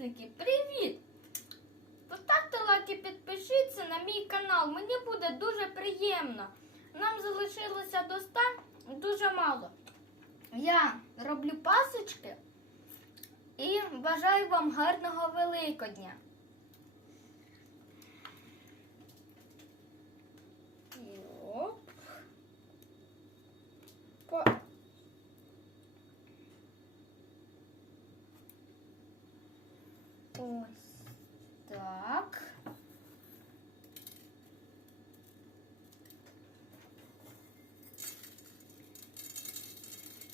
підписники, привіт! Поставте лайк і підпишіться на мій канал, мені буде дуже приємно. Нам залишилося до 100 дуже мало. Я роблю пасочки і бажаю вам гарного Великодня. Йоп. Ось так.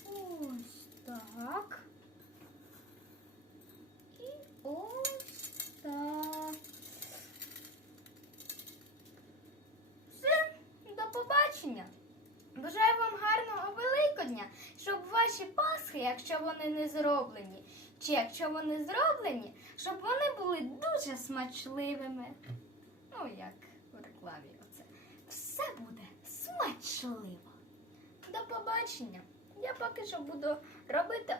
Ось так. І ось так. Все, до побачення. Бажаю вам гарного Великодня, щоб ваші пасхи, якщо вони не зроблені, чи якщо вони зроблені, щоб вони були дуже смачливими. Ну, як у рекламі оце. Все буде смачливо. До побачення. Я поки що буду робити.